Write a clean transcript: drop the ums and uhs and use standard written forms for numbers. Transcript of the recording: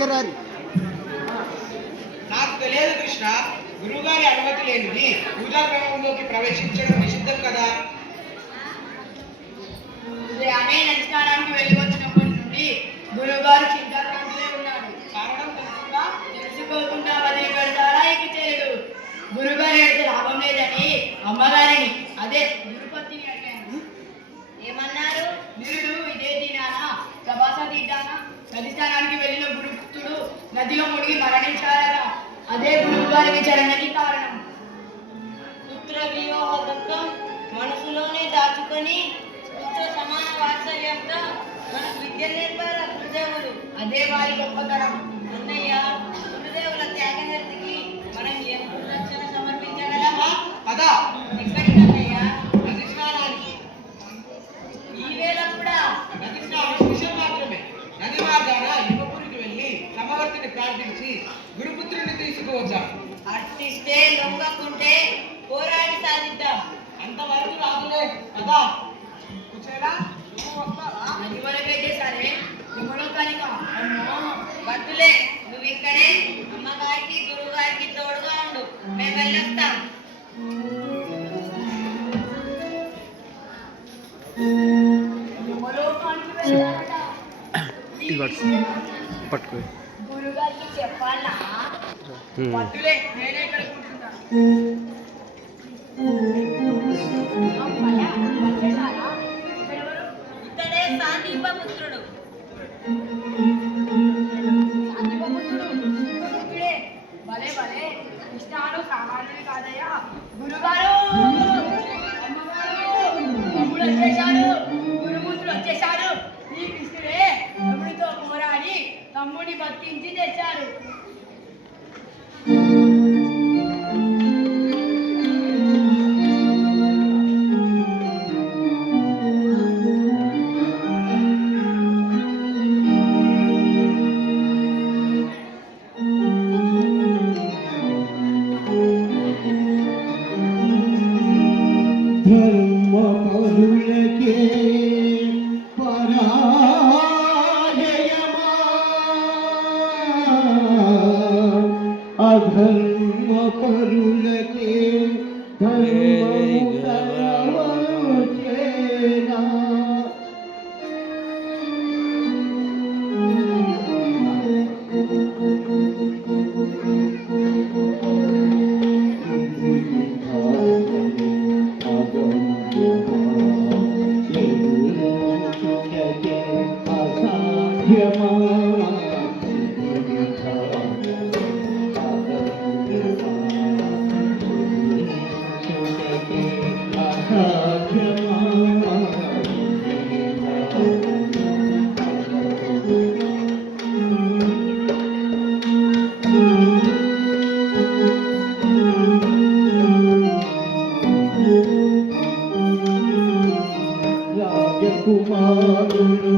దగ్గర నాకు తెలియదు కృష్ణ. గురువుగారి అనుమతి లేనిది పూజా క్రమంలోకి ప్రవేశించడం నిషిద్ధం కదా. ఉదయాన్నే నమస్కారానికి వెళ్ళి వచ్చినప్పటి నుండి గురువుగారు చింతాక్రాంతిలో ఉన్నాడు. కారణం తెలుసుగా? తెలుసుకోకుండా వదిలి పెడతారా ఇక చేయడు. గురుగారు అయితే లాభం లేదని అమ్మగారిని అదే గురుపతిని అడిగాను. ఏమన్నారు? నిరుడు ఇదే దినాన ప్రభాస తీర్థాన నది స్థానానికి వెళ్ళిన గురుపుత్రుడు నదిలో మునిగి మరణించారట. అదే గురువుగారి విచారణకి కారణం. పుత్ర వియోహ దుఃఖం మనసులోనే దాచుకొని పుత్ర సమాన వాత్సల్యంతో మనకు విద్య నేర్పారు గురుదేవులు. అదే వారి గొప్పతనం. అన్నయ్య, గురుదేవుల త్యాగనిరతికి మనం ఏం గురురక్షణ సమర్పించగలమా? పదా ఎక్కడికి అన్నయ్య? నది స్నానానికి. ఈ వేళ కూడా నది స్నానం విషయం మాత్రమే. నది మార్గాన యువపురికి వెళ్ళి సమవర్తిని ప్రార్థించి గురుపుత్రుని తీసుకువచ్చాం. అర్చిస్తే లొంగకుంటే పోరాడి సాధిద్దాం. అంతవరకు రాదులే కదా. కూర్చోరా, నువ్వు వస్తావా? నది వరకైతే సరే, యమలోకానిక అమ్మో. వద్దులే, నువ్వు ఇక్కడే అమ్మగారికి గురువుగారికి తోడుగా ఉండు. మేము వెళ్ళొస్తాం. యమలోకానికి వెళ్ళారట. పట్టుకో. గురుగారికి చెప్పాలా? వద్దులే, నేనే ఇక్కడ కూర్చుంటాను. అమ్మయ్య, వచ్చేసారా? ఇక్కడెవరు? ఇతడే సాందీపపుత్రుడు. గురుపుత్రుడే. భలే భలే, కృష్ణాలు సామాన్యుడు కాదయ్యా. గురుగారు, అమ్మగారు, తమ్ముడు వచ్చేశాడు. గురుపుత్రుడు వచ్చేశాడు. ఈ కృష్ణుడే తమ్ముడితో పోరాడి తమ్ముడిని బతికించి తెచ్చారు. ధర్మ పరులకే పరాజయమా, అధర్మ పరులకే ధర్మము తరవచేనా. రాజకుమారుడు